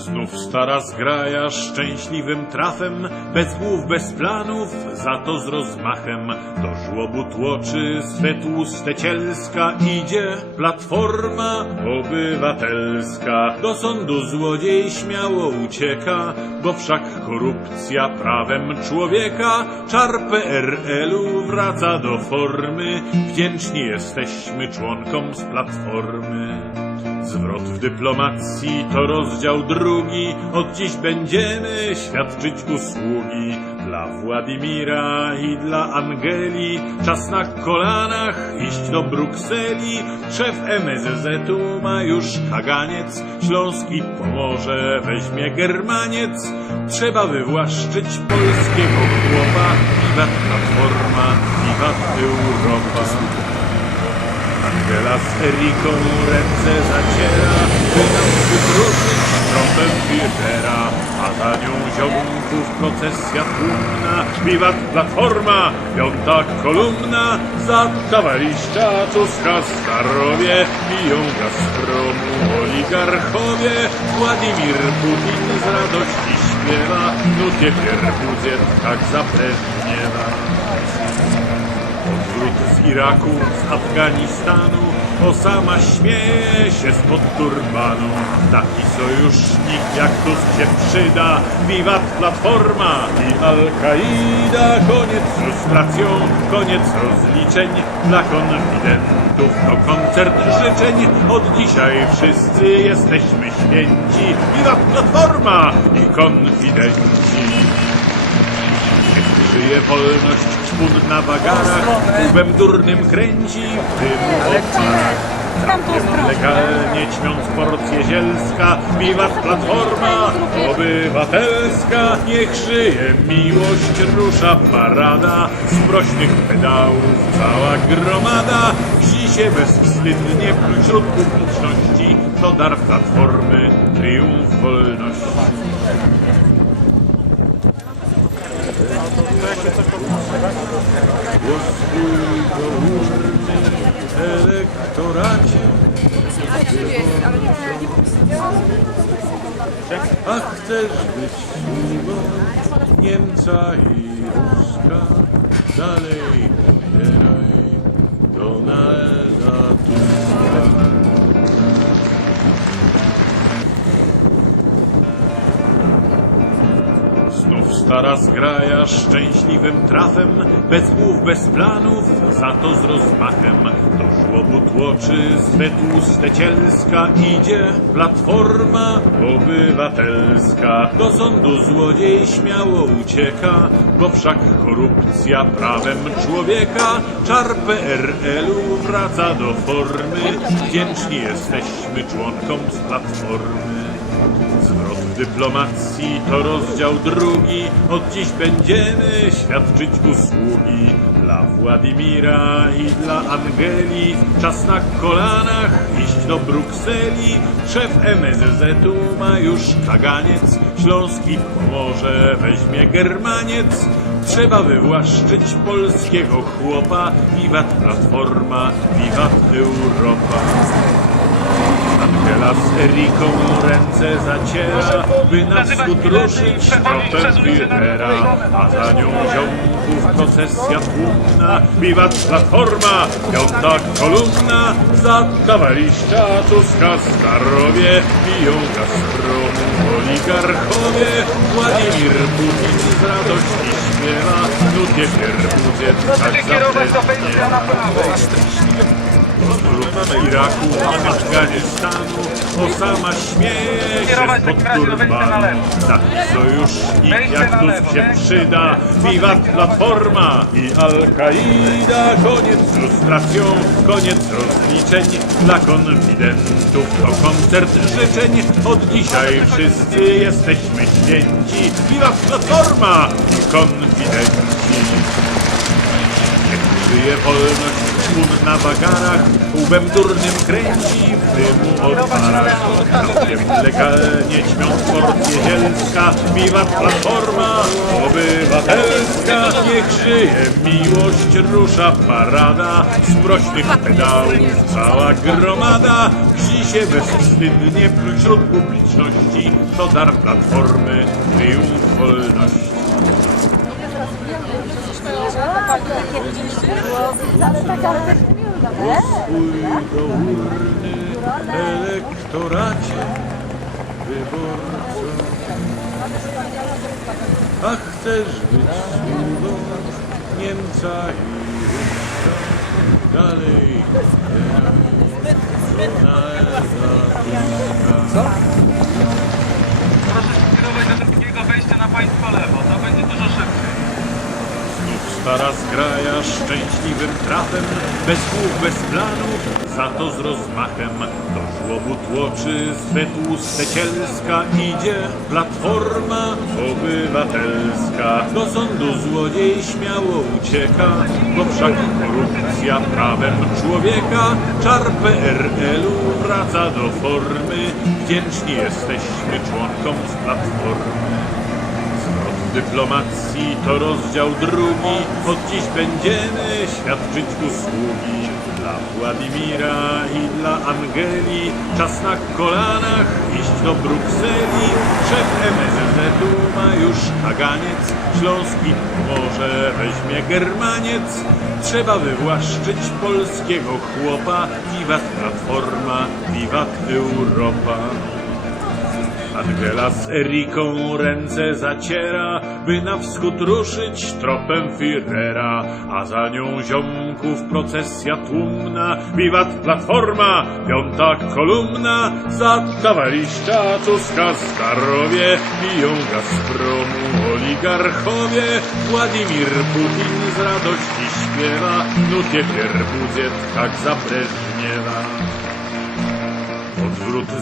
Znów stara zgraja szczęśliwym trafem, bez głów, bez planów, za to z rozmachem. Do żłobu tłoczy swe tłuste cielska, idzie Platforma Obywatelska. Do sądu złodziej śmiało ucieka, bo wszak korupcja prawem człowieka. Czar PRL-u wraca do formy, wdzięczni jesteśmy członkom z Platformy. Zwrot w dyplomacji to rozdział drugi. Od dziś będziemy świadczyć usługi dla Władimira i dla Angeli. Czas na kolanach iść do Brukseli. Szef MSZ-u ma już kaganiec. Śląski pomoże, weźmie Germaniec. Trzeba wywłaszczyć polskiego chłopa. Wiwat Platforma, wiwat Europa. Angela z Eriką ręce zaciera, nam wykruczyć tropem Führera, a za nią ziomków procesja tłumna, wiwat Platforma, piąta kolumna, za kawaliszcza Tuska starowie, biją Gazpromu oligarchowie, Władimir Putin z radości śpiewa, nutie pierbudziet tak zapewniewa. Odwrót z Iraku, z Afganistanu, Osama śmieje się spod turbanu. Taki sojusznik jak Tusk się przyda, wiwat Platforma i Al-Kaida. Koniec lustracją, koniec rozliczeń, dla konfidentów to koncert życzeń. Od dzisiaj wszyscy jesteśmy święci, wiwat Platforma i konfidenci. Żyje wolność, czpun na wagarach, łbem durnym kręci, dymu oparach. Legalnie ćmiąc porcję zielska, wiwat platforma obywatelska. Niech żyje miłość, rusza parada, z prośnych pedałów cała gromada. Wsi się bezwstydnie wśród publiczności, to dar platformy, triumf wolności. Głos twój do urny, elektoracie. A chcesz być sługą Niemca i Ruska, dalej Znów stara zgraja szczęśliwym trafem, bez głów, bez planów, za to z rozmachem. Do żłobu tłoczy swe tłuste cielska, idzie Platforma Obywatelska. Do sądu złodziej śmiało ucieka, bo wszak korupcja prawem człowieka. Czar PRL-u wraca do formy, wdzięczni jesteśmy członkom z Platformy. Dyplomacji to rozdział drugi. Od dziś będziemy świadczyć usługi dla Władimira i dla Angeli. Czas na kolanach iść do Brukseli. Szef MSZ-u ma już kaganiec. Śląski pomoże, weźmie Germaniec. Trzeba wywłaszczyć polskiego chłopa. Wiwat Platforma, wiwat Europa. Angela z Eriką ręce zaciera, by na wschód ruszyć tropem Führera, a za nią ziomków procesja tłumna, wiwat Platforma, piąta kolumna, za kawaliszcza Tuska starowie, biją Gazpromu oligarchowie, Władimir Putin z radości śpiewa, nutie pierbudziet tak zapewniewa. W Iraku Afganistanu Osama śmieje się spod turbanu. Taki sojusznik jak Tusk się przyda. Wiwat Platforma i Al-Kaida Koniec lustracją, koniec rozliczeń Dla konfidentów. To koncert życzeń. Od dzisiaj wszyscy jesteśmy święci. Wiwat Platforma i konfidenci żyje wolność, czpun na wagarach, łbem durnym kręci, w dymu od Legalnie ćmią porcję zielska, wiwat platforma obywatelska. Niech żyje miłość, rusza parada, z prośnych pedałów cała gromada. Gzi się bezwstydnie wśród publiczności, to dar platformy, triumf wolności. Ale tak, też Swój do urny elektoracie wyborcą. A chcesz być sługą Niemca i Ruska, dalej Donalda Tuska. Proszę się skierować do drugiego wejścia na państwa lewo, to będzie dużo szybciej. Stara zgraja szczęśliwym trafem, bez głów, bez planów, za to z rozmachem. Do żłobu tłoczy swe cielska, idzie platforma obywatelska. Do sądu złodziej śmiało ucieka, bo wszak korupcja prawem człowieka. Czar PRL-u wraca do formy, wdzięczni jesteśmy członkom z platformy. Dyplomacji to rozdział drugi. Od dziś będziemy świadczyć usługi dla Władimira i dla Angeli. Czas na kolanach iść do Brukseli. Szef MSZ-u ma już kaganiec. Śląski może weźmie Germaniec. Trzeba wywłaszczyć polskiego chłopa. Wiwat Platforma, wiwat Europa. Angela z Eriką ręce zaciera, by na wschód ruszyć tropem Führera, a za nią ziomków procesja tłumna, wiwat Platforma, piąta kolumna, za kawaliszcza Tuska starowie, biją Gazpromu oligarchowie, Władimir Putin z radości śpiewa, nutie pierbudziet, jak za Breżniewa. Odwrót